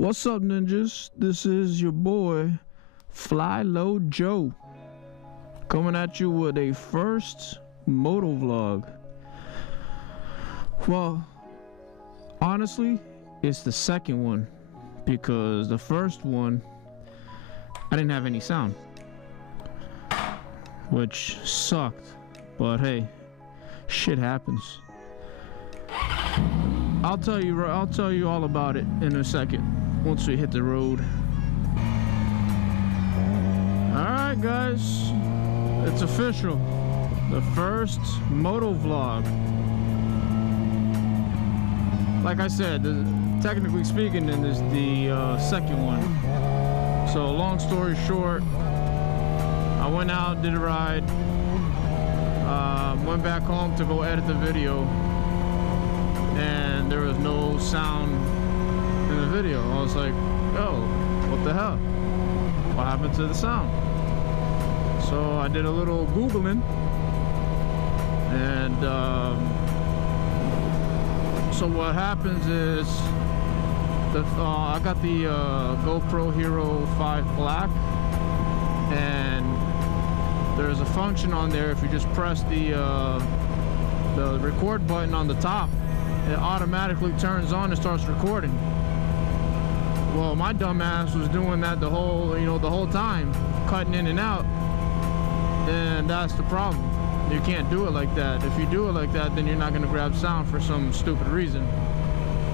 What's up, ninjas? This is your boy Fly Low Joe coming at you with a first moto vlog. Well, honestly, it's the second one because the first one I didn't have any sound, which sucked, but hey, shit happens. I'll tell you all about it in a second once we hit the road. Alright guys, it's official. The first moto vlog. Like I said, technically speaking, then is the second one. So long story short, I went out, did a ride, went back home to go edit the video, and there was no sound in the video. I was like, oh, what the hell? What happened to the sound? So I did a little Googling, and so what happens is I got the GoPro Hero 5 Black, and there's a function on there. If you just press the record button on the top, it automatically turns on and starts recording. Well, my dumbass was doing that the whole time, cutting in and out, and that's the problem. You can't do it like that. If you do it like that, then you're not going to grab sound for some stupid reason.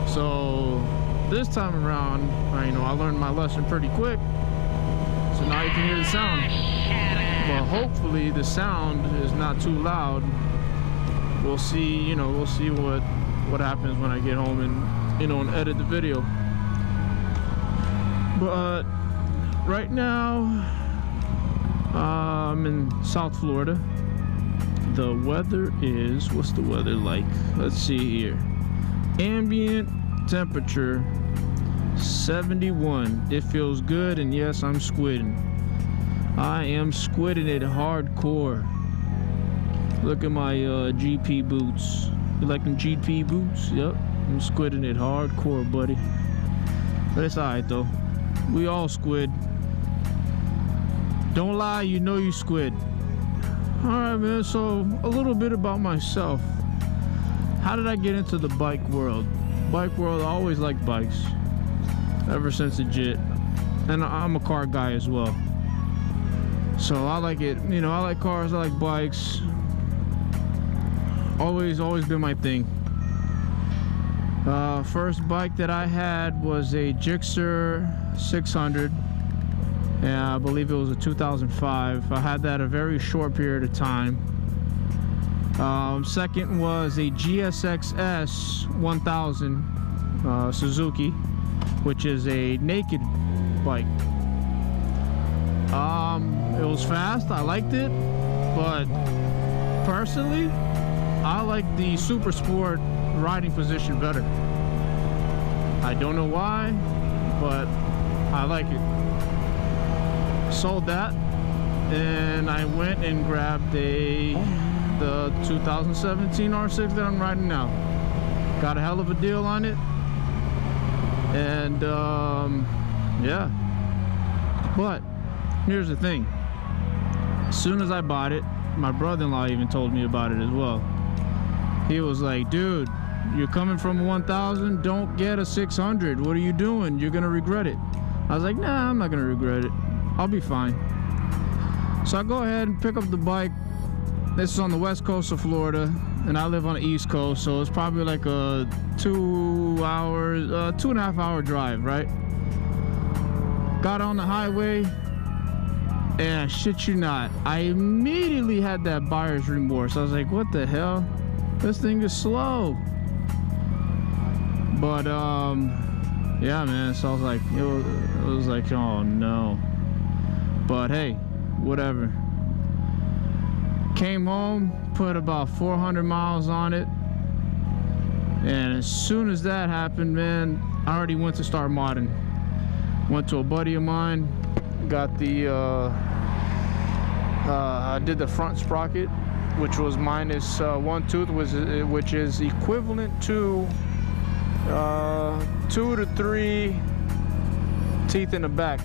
So this time around, I learned my lesson pretty quick. So now you can hear the sound. Well, hopefully the sound is not too loud. We'll see. We'll see what happens when I get home and edit the video. But right now I'm in South Florida. The weather is, what's the weather like? Let's see here. Ambient temperature 71. It feels good, and yes, I'm squidding. I am squidding it hardcore. Look at my GP boots. You like them GP boots? Yep, I'm squidding it hardcore, buddy. But it's alright though. We all squid. Don't lie, you know you squid. Alright, man, so a little bit about myself. How did I get into the bike world? Bike world, I always liked bikes. Ever since a jit. And I'm a car guy as well. So I like it, I like cars, I like bikes. Always been my thing. First bike that I had was a Gixxer 600. Yeah, I believe it was a 2005. I had that a very short period of time. Second was a GSX-S 1000 Suzuki, which is a naked bike. It was fast, I liked it, but personally, I like the Super Sport riding position better. I don't know why, but I like it. Sold that, and I went and grabbed the 2017 R6 that I'm riding now. Got a hell of a deal on it, and yeah. But here's the thing. As soon as I bought it, my brother-in-law even told me about it as well. He was like, dude, you're coming from a 1000, don't get a 600. What are you doing? You're gonna regret it. I was like, nah, I'm not gonna regret it. I'll be fine. So I go ahead and pick up the bike. This is on the west coast of Florida, and I live on the east coast, so it's probably like a 2.5 hour drive, right? Got on the highway, and I shit you not, I immediately had that buyer's remorse. I was like, what the hell? This thing is slow. But yeah, man, so I was like, it was like, oh no. But hey, whatever. Came home, put about 400 miles on it, and as soon as that happened, man, I already went to start modding. Went to a buddy of mine, got the I did the front sprocket, which was minus one tooth, which is equivalent to 2 to 3 teeth in the back,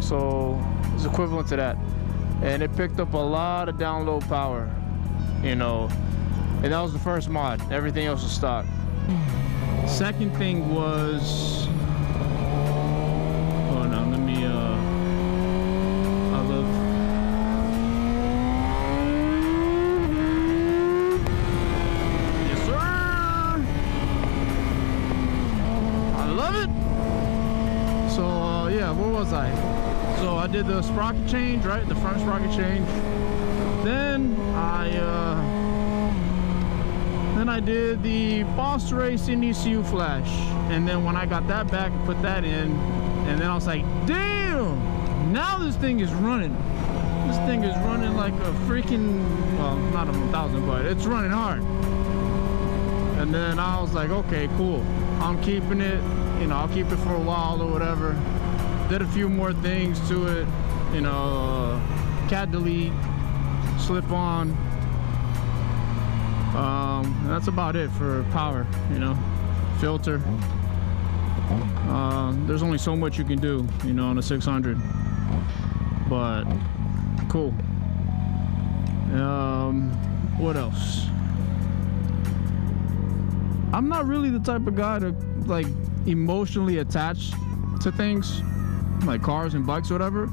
so it's equivalent to that. And it picked up a lot of down low power, you know, and that was the first mod. Everything else was stock. Second thing was, hold on, let me So I did the sprocket change, right? The front sprocket change. Then I did the Boss Racing ECU flash. And then when I got that back, I put that in. And then I was like, damn! Now this thing is running. This thing is running like a freaking, well, not a 1000, but it's running hard. And then I was like, okay, cool. I'm keeping it. You know, I'll keep it for a while or whatever. Did a few more things to it, you know, cat delete, slip on. That's about it for power, you know, filter. There's only so much you can do, you know, on a 600, but cool. What else? I'm not really the type of guy to like emotionally attach to things like cars and bikes or whatever.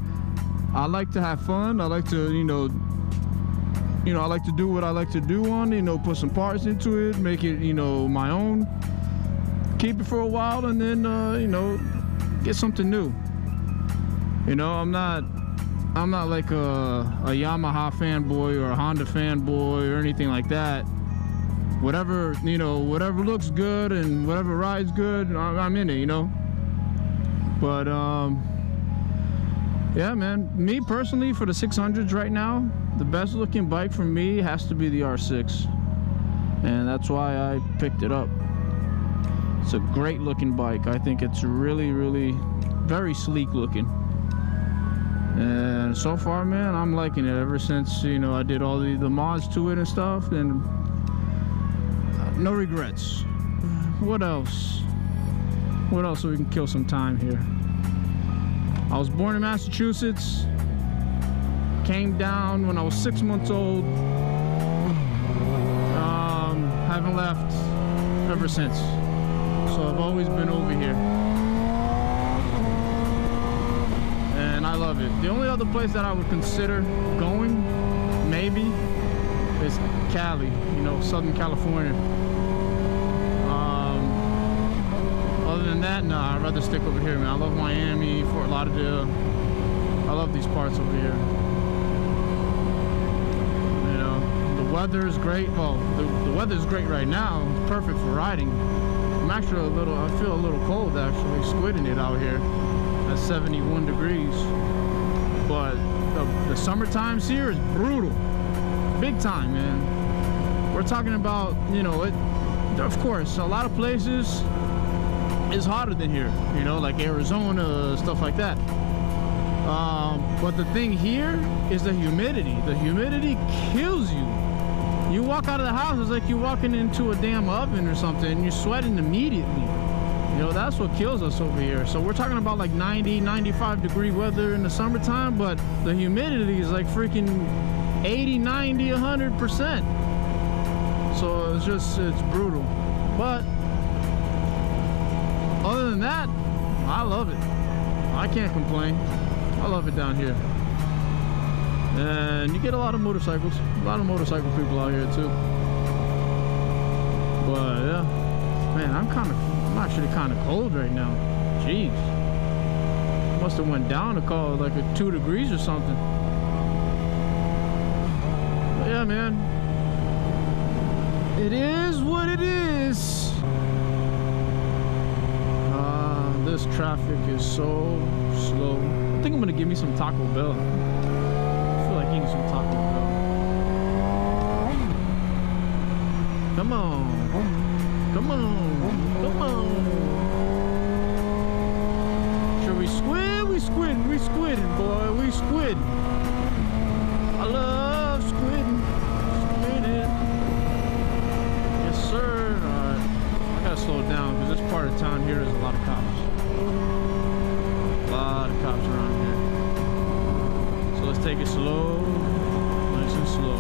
I like to have fun. I like to, you know, I like to do what I like to do on it, you know, put some parts into it, make it, you know, my own, keep it for a while, and then you know, get something new. You know, I'm not like a Yamaha fanboy or a Honda fanboy or anything like that. Whatever, you know, whatever looks good and whatever rides good, I'm in it, you know. But yeah, man, me personally, for the 600s right now, the best looking bike for me has to be the R6, and that's why I picked it up. It's a great looking bike. I think it's really, really very sleek looking, and so far, man, I'm liking it. Ever since, you know, I did all the mods to it and stuff, and no regrets. What else so we can kill some time here? I was born in Massachusetts, came down when I was 6 months old, haven't left ever since, so I've always been over here, and I love it. The only other place that I would consider going, maybe, is Cali, you know, Southern California. Other than that, nah, I'd rather stick over here, man. I love Miami, Fort Lauderdale. I love these parts over here. You know, the weather is great. Well, the weather is great right now. It's perfect for riding. I'm actually I feel a little cold actually, squidding it out here at 71 degrees. But the summer times here is brutal. Big time, man. We're talking about, you know, of course, a lot of places is hotter than here, you know, like Arizona, stuff like that. But the thing here is the humidity. The humidity kills you. You walk out of the house, it's like you're walking into a damn oven or something, and you're sweating immediately. You know, that's what kills us over here. So we're talking about like 90, 95 degree weather in the summertime, but the humidity is like freaking 80, 90, 100%. So it's brutal. But other than that, I love it. I can't complain. I love it down here. And you get a lot of motorcycles. A lot of motorcycle people out here too. But yeah, man, I'm actually kind of cold right now. Jeez. Must have went down to call it like a 2 degrees or something. But yeah, man. It is what it is. This traffic is so slow. I think I'm gonna give me some Taco Bell. I feel like eating some Taco Bell. Come on. Come on. Come on. Should we squid? We squid. We squidding, boy. We squidding. I love squidding. Squidding. Yes, sir. Alright. I gotta slow down because this part of town here is a lot of cops. A Let's take it slow, nice and slow.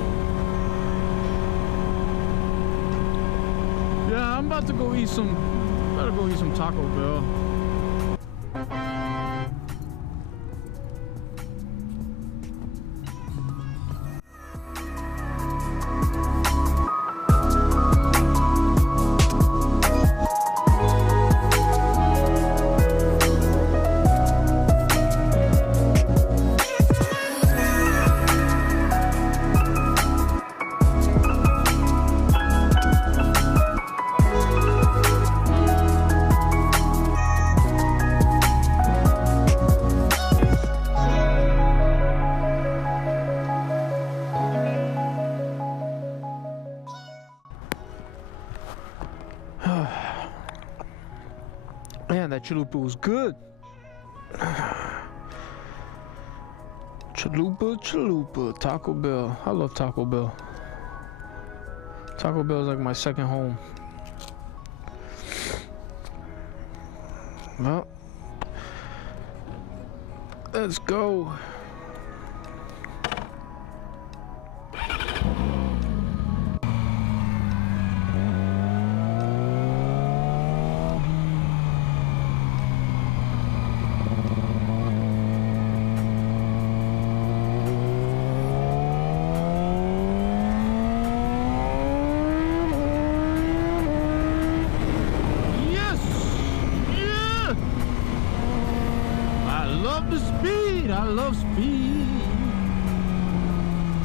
Yeah, I'm about to go eat some. Better go eat some Taco Bell. Man, that chalupa was good. Chalupa, Taco Bell. I love Taco Bell. Taco Bell is like my second home. Well, let's go. I love speed.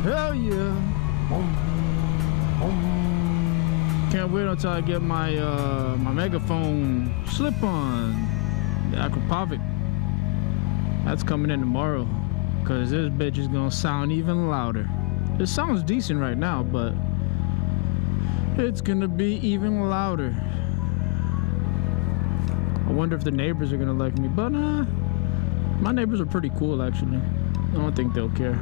Hell yeah. Can't wait until I get my my megaphone slip-on, the Acropovic. That's coming in tomorrow, cause this bitch is gonna sound even louder. It sounds decent right now, but it's gonna be even louder. I wonder if the neighbors are gonna like me, but my neighbors are pretty cool, actually. I don't think they'll care.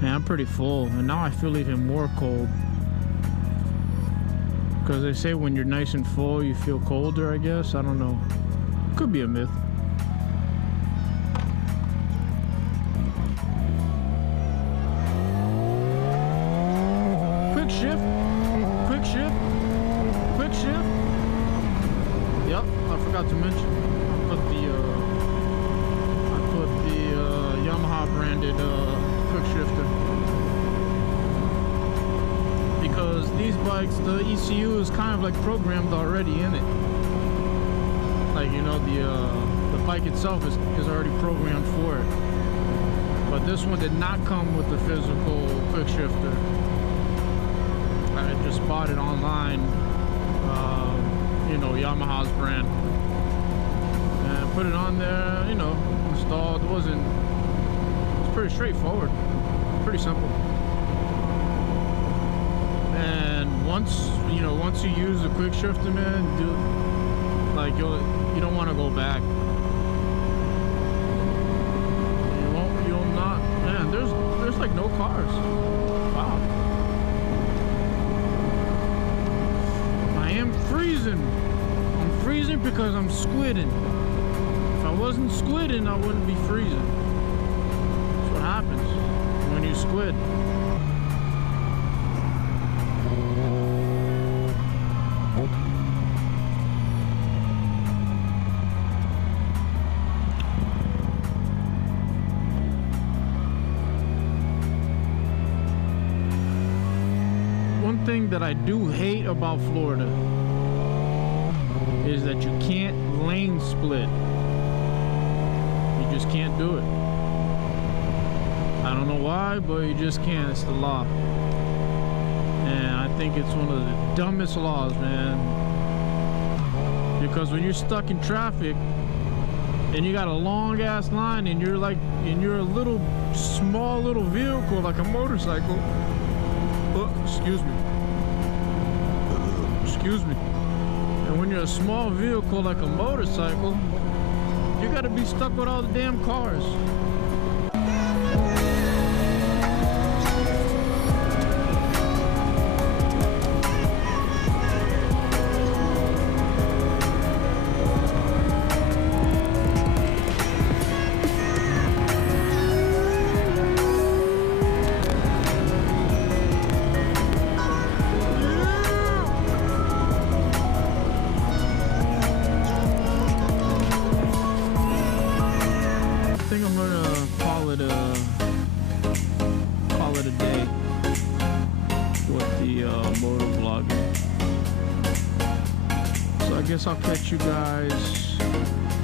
Man, I'm pretty full, and now I feel even more cold. Because they say when you're nice and full, you feel colder, I guess. I don't know. Could be a myth. Quick shift. Quick shift. Quick shift. Yep, I forgot to mention. I put the Yamaha branded quick shifter, because these bikes, the ECU is kind of like programmed already in it. Like, you know, the bike itself is already programmed for it. But this one did not come with the physical quick shifter. I just bought it online. You know, Yamaha's brand, and put it on there, you know, installed. It's pretty straightforward, pretty simple. And once you use the quick shifter, man, you don't want to go back. You'll not, man, there's like no cars. Wow. I am freezing. I'm freezing because I'm squidding. If I wasn't squidding, I wouldn't be freezing. That's what happens when you squid. One thing that I do hate about Florida is that you can't lane split. You just can't do it. I don't know why, but you just can't. It's the law. And I think it's one of the dumbest laws, man. Because when you're stuck in traffic and you got a long ass line and you're a little small little vehicle like a motorcycle. Oh, excuse me. And when you're a small vehicle like a motorcycle, you gotta be stuck with all the damn cars. guess I'll catch you guys